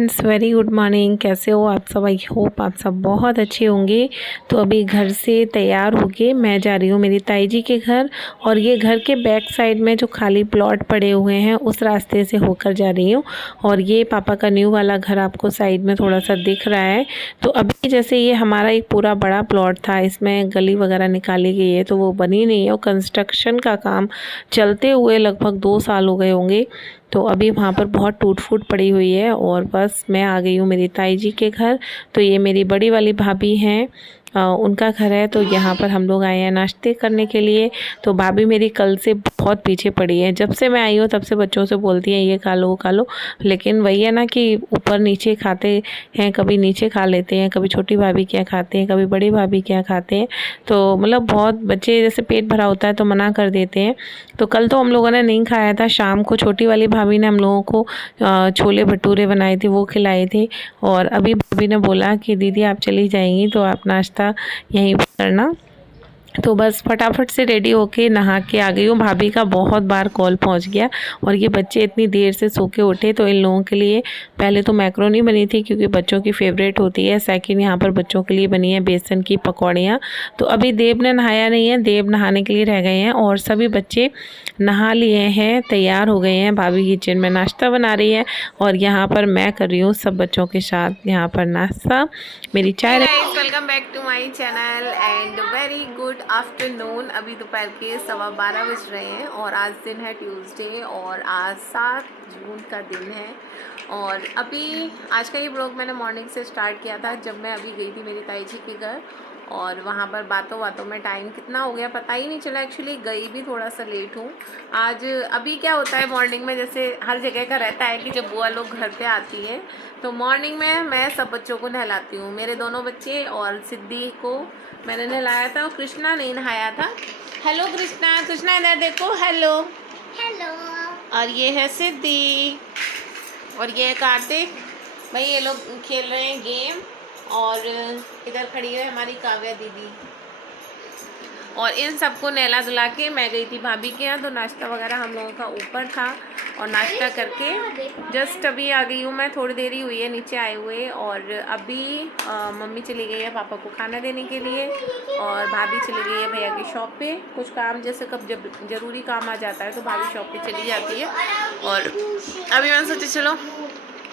Friends, very good morning. कैसे हो आप सब? आई होप आप सब बहुत अच्छे होंगे। तो अभी घर से तैयार होके मैं जा रही हूँ मेरी ताई जी के घर, और ये घर के बैक साइड में जो खाली प्लॉट पड़े हुए हैं उस रास्ते से होकर जा रही हूँ। और ये पापा का न्यू वाला घर आपको साइड में थोड़ा सा दिख रहा है। तो अभी जैसे ये हमारा एक पूरा बड़ा प्लॉट था, इसमें गली वगैरह निकाली गई है तो वो बनी नहीं है, और कंस्ट्रक्शन का काम चलते हुए लगभग 2 साल हो गए होंगे। तो अभी वहाँ पर बहुत टूट फूट पड़ी हुई है, और बस मैं आ गई हूँ मेरी ताई जी के घर। तो ये मेरी बड़ी वाली भाभी हैं, उनका घर है। तो यहाँ पर हम लोग आए हैं नाश्ते करने के लिए। तो भाभी मेरी कल से बहुत पीछे पड़ी है, जब से मैं आई हूँ तब से बच्चों से बोलती हैं ये खा लो वो खा लो, लेकिन वही है ना कि ऊपर नीचे खाते हैं, कभी नीचे खा लेते हैं, कभी छोटी भाभी क्या खाते हैं, कभी बड़ी भाभी क्या खाते हैं। तो मतलब बहुत बच्चे जैसे पेट भरा होता है तो मना कर देते हैं। तो कल तो हम लोगों ने नहीं खाया था, शाम को छोटी वाली भाभी ने हम लोगों को छोले भटूरे बनाए थे, वो खिलाए थे। और अभी भाभी ने बोला कि दीदी आप चली जाएंगी तो आप नाश्ता यहीं पर करना। तो बस फटाफट से रेडी होके नहा के आ गई हूँ। भाभी का बहुत बार कॉल पहुँच गया, और ये बच्चे इतनी देर से सो के उठे। तो इन लोगों के लिए पहले तो मैक्रोनी बनी थी क्योंकि बच्चों की फेवरेट होती है। सेकंड यहाँ पर बच्चों के लिए बनी है बेसन की पकौड़ियाँ। तो अभी देव ने नहाया नहीं है, देव नहाने के लिए रह गए हैं, और सभी बच्चे नहा लिए हैं, तैयार हो गए हैं। भाभी किचन में नाश्ता बना रही है, और यहाँ पर मैं कर रही हूँ सब बच्चों के साथ यहाँ पर नाश्ता। मेरी चाय। Welcome back to my channel and very good afternoon. अभी दोपहर के 12:15 बज रहे हैं, और आज दिन है ट्यूसडे, और आज 7 जून का दिन है। और अभी आज का ये ब्लॉग मैंने मॉर्निंग से स्टार्ट किया था, जब मैं अभी गई थी मेरी ताई जी के घर। और वहाँ पर बातों बातों में टाइम कितना हो गया पता ही नहीं चला। एक्चुअली गई भी थोड़ा सा लेट हूँ आज। अभी क्या होता है मॉर्निंग में, जैसे हर जगह का रहता है कि जब बुआ लोग घर पे आती है तो मॉर्निंग में मैं सब बच्चों को नहलाती हूँ। मेरे दोनों बच्चे और सिद्धि को मैंने नहलाया था, और कृष्णा नहीं नहाया था। हेलो कृष्णा, कृष्णा इधर देखो, हेलो हेलो। और ये है सिद्धि, और ये है कार्तिक भाई। ये लोग खेल रहे हैं गेम, और इधर खड़ी है हमारी काव्या दीदी। और इन सबको नहला धुला के मैं गई थी भाभी के यहाँ। तो नाश्ता वगैरह हम लोगों का ऊपर था, और नाश्ता करके जस्ट अभी आ गई हूँ मैं। थोड़ी देर ही हुई है नीचे आए हुए। और अभी मम्मी चली गई है पापा को खाना देने के लिए, और भाभी चली गई है भैया की शॉप पे। कुछ काम जैसे कब जब ज़रूरी काम आ जाता है तो भाभी शॉप पे चली जाती है। और अभी मैंने सोचा चलो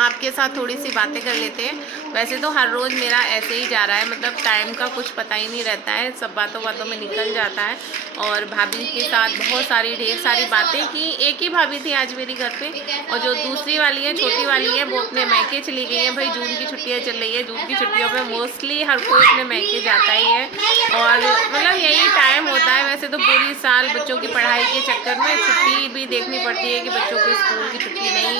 आपके साथ थोड़ी सी बातें कर लेते हैं। वैसे तो हर रोज़ मेरा ऐसे ही जा रहा है, मतलब टाइम का कुछ पता ही नहीं रहता है, सब बातों बातों में निकल जाता है। और भाभी के साथ बहुत सारी ढेर सारी बातें की। एक ही भाभी थी आज मेरी घर पे, और जो दूसरी वाली है, छोटी वाली है, वो अपने मैके चली गई है। भाई जून की छुट्टियाँ चल रही है, जून की छुट्टियों में मोस्टली हर कोई अपने मैके जाता ही है, और मतलब यही टाइम होता है। वैसे तो पूरी साल बच्चों की पढ़ाई के चक्कर में छुट्टी भी देखनी पड़ती है कि बच्चों के स्कूल की छुट्टी नहीं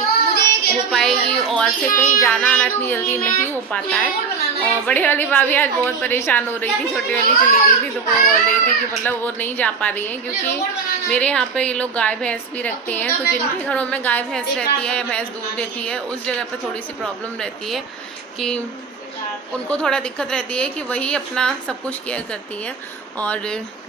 हो पाएगी, और फिर कहीं जाना आना इतनी जल्दी नहीं हो पाता है। और बड़ी वाली भाभी आज बहुत परेशान हो रही थी, छोटी वाली चली गई थी तो वो बोल रही थी कि मतलब वो नहीं जा पा रही है, क्योंकि मेरे यहाँ पे ये लोग गाय भैंस भी रखते हैं। तो जिनके घरों में गाय भैंस रहती है या भैंस दूध देती है, उस जगह पर थोड़ी सी प्रॉब्लम रहती है कि उनको थोड़ा दिक्कत रहती है कि वही अपना सब कुछ केयर करती है, और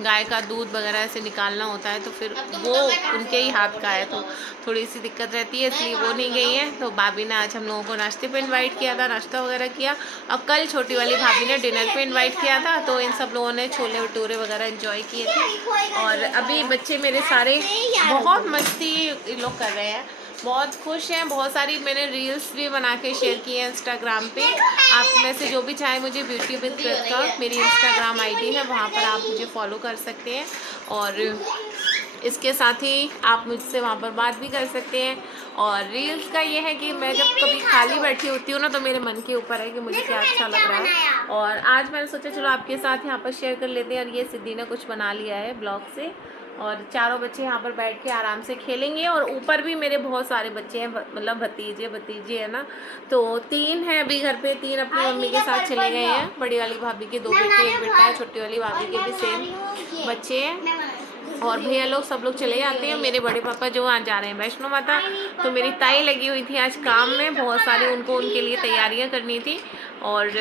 गाय का दूध वगैरह से निकालना होता है तो फिर वो उनके ही हाथ का है, तो थोड़ी सी दिक्कत रहती है, इसलिए वो नहीं गई है। तो भाभी ने आज हम लोगों को नाश्ते पे इनवाइट किया था, नाश्ता वगैरह किया। और कल छोटी वाली भाभी ने डिनर पे इनवाइट किया था, तो इन सब लोगों ने छोले भटूरे वगैरह एंजॉय किए थे। और अभी बच्चे मेरे सारे बहुत मस्ती लोग कर रहे हैं, बहुत खुश हैं। बहुत सारी मैंने रील्स भी बना के शेयर की है इंस्टाग्राम पे। आप में से जो भी चाहे मुझे ब्यूटी विद कृतिका मेरी इंस्टाग्राम आईडी है, वहाँ पर आप मुझे फॉलो कर सकते हैं, और इसके साथ ही आप मुझसे वहाँ पर बात भी कर सकते हैं। और रील्स का ये है कि मैं जब कभी खाली बैठी होती हूँ ना, तो मेरे मन के ऊपर है कि मुझे क्या अच्छा लग रहा है। और आज मैंने सोचा चलो आपके साथ यहाँ पर शेयर कर लेते हैं। और ये सिद्धि ने कुछ बना लिया है ब्लॉग से, और चारों बच्चे यहाँ पर बैठ के आराम से खेलेंगे। और ऊपर भी मेरे बहुत सारे बच्चे हैं, मतलब भतीजे है ना। तो 3 हैं अभी घर पे, 3 अपनी मम्मी के साथ चले गए हैं। बड़ी वाली भाभी के 2 बेटे, 1 बेटा है। छोटी वाली भाभी के भी सेम बच्चे हैं, और भैया लोग सब लोग चले जाते हैं। मेरे बड़े पापा जो आज जा रहे हैं वैष्णो माता। तो मेरी ताई लगी हुई थी आज काम में, बहुत सारी उनको उनके लिए तैयारियां करनी थी। और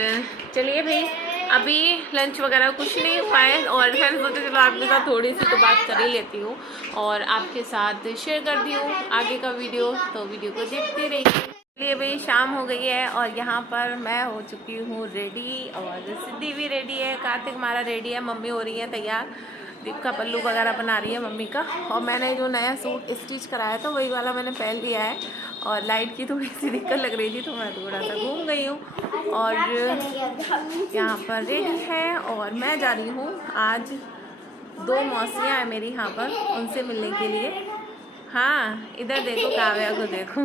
चलिए भाई, अभी लंच वगैरह कुछ नहीं पाए, और मैंने सोचा चलो आपके साथ थोड़ी सी तो बात कर ही लेती हूँ, और आपके साथ शेयर करती हूँ आगे का वीडियो। तो वीडियो को देखते रहिए। चलिए भाई शाम हो गई है और यहाँ पर मैं हो चुकी हूँ रेडी और सिद्धि भी रेडी है, कार्तिक हमारा रेडी है, मम्मी हो रही है तैयार, दीप का पल्लू वगैरह बना रही है मम्मी का। और मैंने जो नया सूट स्टिच कराया था वही वाला मैंने पहन लिया है और लाइट की थोड़ी सी दिक्कत लग रही थी तो मैं थोड़ा सा घूम गई हूँ और यहाँ पर रेडी है। और मैं जा रही हूँ आज 2 मौसियाँ हैं मेरी यहाँ पर, उनसे मिलने के लिए। हाँ इधर देखो, काव्या को देखो,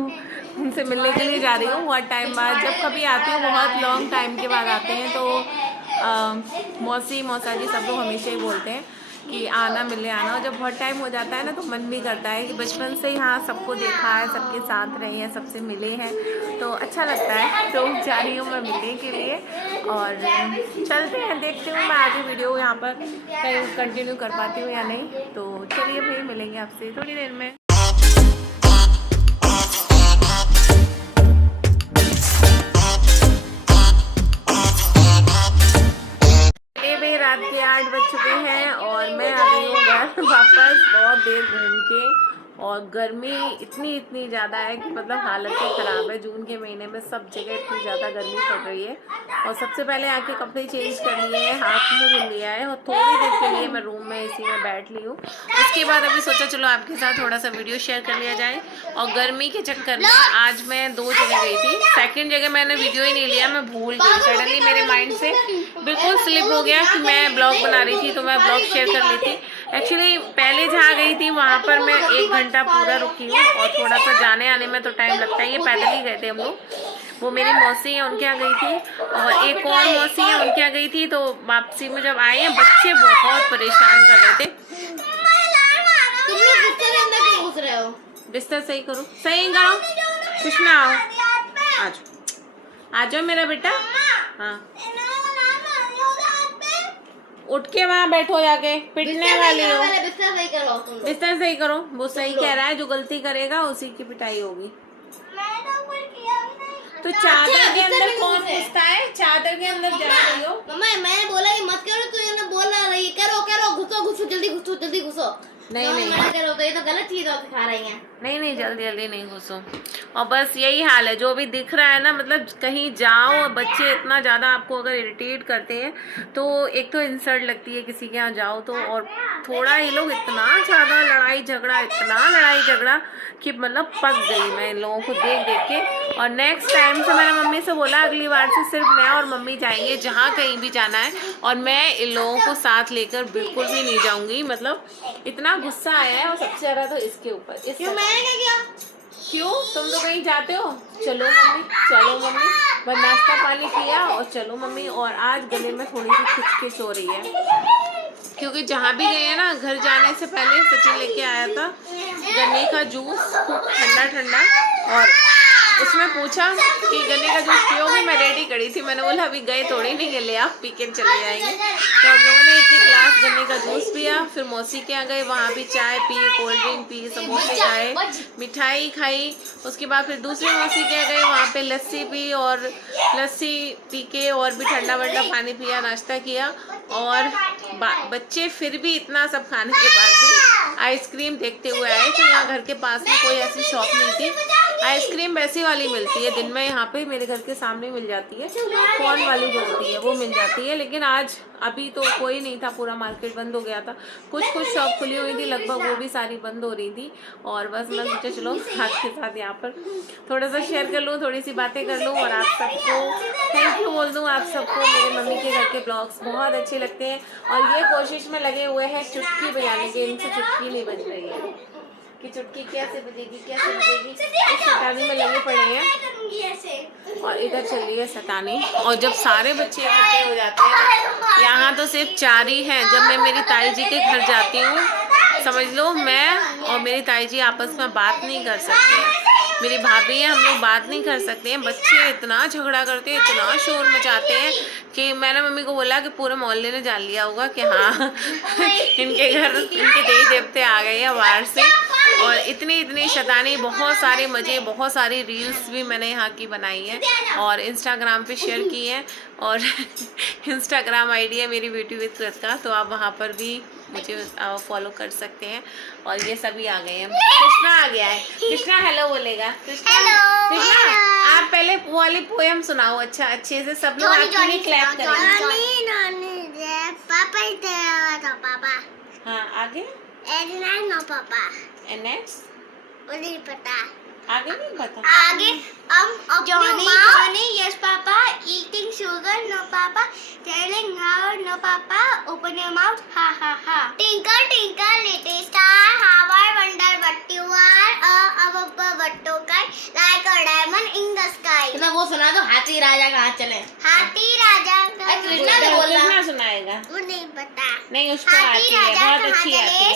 उनसे मिलने के लिए जा रही हूँ बहुत टाइम बाद। जब कभी आती हूँ बहुत लॉन्ग टाइम के बाद आते हैं तो मौसी मौसा जी सब लोग हमेशा ही बोलते हैं कि आना मिले आना। और जब बहुत टाइम हो जाता है ना तो मन भी करता है कि बचपन से यहाँ सबको देखा है, सबके साथ रहे हैं, सबसे मिले हैं तो अच्छा लगता है। तो जा रही हूँ मैं मिलने के लिए और चलते हैं, देखती हूँ मैं आगे वीडियो यहाँ पर कहीं कंटिन्यू कर पाती हूँ या नहीं। तो चलिए भाई मिलेंगे आपसे थोड़ी देर में। रात के 8 बज चुके हैं और मैं आ गई हूँ घर वापस बहुत देर घूम के। और गर्मी इतनी ज़्यादा है कि मतलब हालत ही ख़राब है। जून के महीने में सब जगह इतनी ज़्यादा गर्मी पड़ रही है। और सबसे पहले आके कपड़े चेंज कर लिए हैं, हाथ मुँह धुल लिया है और थोड़ी देर के लिए मैं रूम में इसी में बैठ ली हूँ। उसके बाद अभी सोचा चलो आपके साथ थोड़ा सा वीडियो शेयर कर लिया जाए। और गर्मी के चक्कर में आज मैं 2 जगह गई थी, सेकेंड जगह मैंने वीडियो ही नहीं लिया, मैं भूल गई। सडनली मेरे माइंड से बिल्कुल स्लिप हो गया कि मैं ब्लॉग बना रही थी तो मैं ब्लॉग शेयर कर ली थी। एक्चुअली पहले जहाँ गई थी वहाँ पर मैं 1 घंटा पूरा रुकी हूँ और थोड़ा सा जाने आने में तो टाइम लगता है। ये पैदल ही गए थे हम लोग। वो मेरी मौसी है उनके यहाँ गई थी और एक और मौसी है उनके यहाँ गई थी। तो वापसी में जब आए हैं बच्चे बहुत परेशान कर रहे थे। बिस्तर सही करो, सही करो, कुछ में आओ, आ जाओ मेरा बेटा। हाँ उठ के वहाँ बैठो जाके, पिटने वाली हो। बिस्तर सही करो, वो सही कह रहा है, जो गलती करेगा उसी की पिटाई होगी। तो चादर के अंदर कौन घुसता है? चादर के अंदर जा रही हो मम्मा, मैंने बोला कि मत करो तो ये बोला रही करो घुसो जल्दी घुसो। नहीं करो तो ये तो गलत चीज सिखा रही है। नहीं जल्दी नहीं घुसो। और बस यही हाल है जो भी दिख रहा है ना, मतलब कहीं जाओ और बच्चे इतना ज़्यादा आपको अगर इरिटेट करते हैं तो एक तो इंसल्ट लगती है किसी के यहाँ जाओ तो। और थोड़ा ये लोग इतना ज़्यादा लड़ाई झगड़ा कि मतलब पक गई मैं इन लोगों को देख के। और नेक्स्ट टाइम से मैंने मम्मी से बोला अगली बार से सिर्फ मैं और मम्मी जाएंगे जहाँ कहीं भी जाना है और मैं इन लोगों को साथ लेकर बिल्कुल भी नहीं जाऊँगी। मतलब इतना गुस्सा आया है और सबसे ज़्यादा तो इसके ऊपर। क्यों तुम तो कहीं जाते हो? चलो मम्मी बस नाश्ता पानी किया और चलो मम्मी। और आज गले में थोड़ी सी खिचखिच हो रही है क्योंकि जहाँ भी गए हैं ना, घर जाने से पहले सचिन लेके आया था गन्ने का जूस खूब ठंडा और उसमें पूछा कि गन्ने का जूस पियोगे? मैं रेडी करी थी, मैंने बोला अभी गए थोड़ी नहीं गए, ले आप पी के चले जाएंगे। तो हम लोगों ने 1 गिलास गन्ने का जूस पिया, फिर मौसी के यहाँ गए, वहाँ भी चाय पी, कोल्ड ड्रिंक पी, समोसे खाए, मिठाई खाई। उसके बाद फिर दूसरी मौसी के यहाँ गए, वहाँ पे लस्सी पी और लस्सी पी के और भी ठंडा पानी पिया, नाश्ता किया। और बच्चे फिर भी इतना सब खाने के बाद भी आइसक्रीम देखते हुए आए कि यहाँ घर के पास में कोई ऐसी शॉप नहीं थी। आइसक्रीम वैसी वाली मिलती है दिन में, यहाँ पे मेरे घर के सामने मिल जाती है, कॉर्न वाली जो होती है वो मिल जाती है। लेकिन आज अभी तो कोई नहीं था, पूरा मार्केट बंद हो गया था। कुछ शॉप खुली हुई थी, लगभग वो भी सारी बंद हो रही थी। और बस मैं सोचा चलो आपके साथ यहाँ पर थोड़ा सा शेयर कर लूँ, थोड़ी सी बातें कर लूँ और आप सबको थैंक यू बोल दूँ। आप सबको मेरे मम्मी के घर के ब्लॉग्स बहुत अच्छे लगते हैं और ये कोशिश में लगे हुए हैं चुटकी बजाने के। इनसे चुटकी नहीं बज रही है कि चुटकी कैसे बजेगी इस सताने में लगे पड़े हैं। और इधर चल रही है सताने। और जब सारे बच्चे इकट्ठे हो जाते हैं, यहाँ तो सिर्फ 4 ही हैं। जब मैं मेरी ताई जी के घर जाती हूँ, समझ लो मैं और मेरी ताई जी आपस में बात नहीं कर सकते हैं। मेरी भाभी है, हम लोग बात नहीं कर सकते हैं। बच्चे इतना झगड़ा करते हैं, इतना शोर मचाते हैं कि मैंने मम्मी को बोला कि पूरे मोहल्ले ने जान लिया होगा कि हाँ इनके घर इनके देवी देवते आ गए हैं बाहर से। और इतनी शैतानी, बहुत सारे मज़े, बहुत सारी रील्स भी मैंने यहाँ की बनाई है और इंस्टाग्राम पे शेयर की है। और इंस्टाग्राम आईडी है मेरी ब्यूटी विद कृतिका, तो आप वहाँ पर भी मुझे फॉलो कर सकते हैं। और ये सभी आ गए हैं। कृष्णा आ गया है। कृष्णा हेलो बोलेगा। कृष्णा आप पहले वो वाली पोएम सुनाओ अच्छा अच्छे से, सब लोग आपके लिए क्लैप करेंगे। पापा हाँ आगे नो पापा एंड नेक्स्ट नहीं पता आगे नहीं पता। आगे Johnny yes papa eating sugar no papa telling her no papa open your mouth ha ha ha twinkle twinkle little star how I wonder what you are above what to kite like a diamond in the sky। तो वो सुना दो, हाथी राजा कहाँ चले। हाथी राजा कृष्णा ने बोला। कृष्णा सुनाएगा। वो नहीं पता। नहीं उसको आती है, बहुत अच्छी आती है।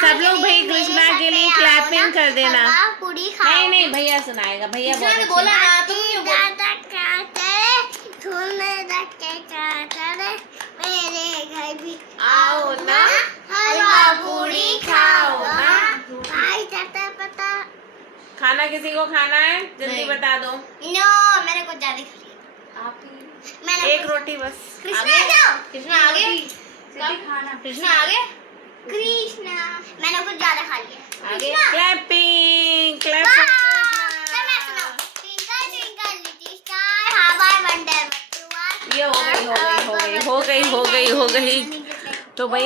सब लोग भाई कृष्णा के लिए क्लैपिंग कर देना। पूरी खाओ। नहीं नहीं भैया सुनाएगा, भैया बहुत कृष्णा ने अच्छी बोला है। ना, तुम क्यों बोल। मेरे घर भी आओ ना हलवा पूरी खाओ ना। ना। पता खाना किसी को खाना है जल्दी नहीं। बता दो। नो मैंने कुछ ज्यादा खा लिया। आप मैंने एक रोटी बस। कृष्णा जाओ। कृष्णा आगे। कृष्णा आगे। कृष्णा मैंने कुछ ज्यादा खा लिया। आगे कृष्णा क्लैपिंग चल मैं सुनाऊं। Twinkle twinkle little star how I wonder what you are। ये हो गई। तो भाई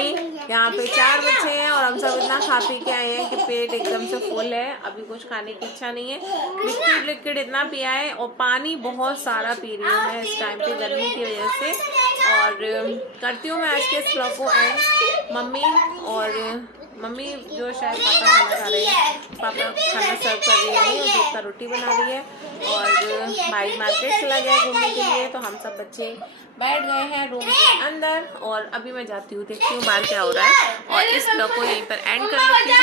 यहाँ पे 4 बच्चे हैं और हम सब इतना खा पी के आए हैं कि पेट एकदम से फुल है। अभी कुछ खाने की इच्छा नहीं है। लिक्विड इतना पिया है और पानी बहुत सारा पी रही हूँ मैं इस टाइम पे गर्मी की वजह से। और करती हूँ मैं आज के इस व्लॉग को एंड। मम्मी जो शायद पापा खाना खा रहे हैं, पापा खाना सर्व कर रही है और दूध का रोटी बना रही है। और भाई मार्केट चला गया घूमने के लिए, तो हम सब बच्चे बैठ गए हैं रूम के अंदर। और अभी मैं जाती हूँ, देखती हूँ बाहर क्या हो रहा है। और इस ब्लॉग को यहीं पर एंड कर लेती हूँ।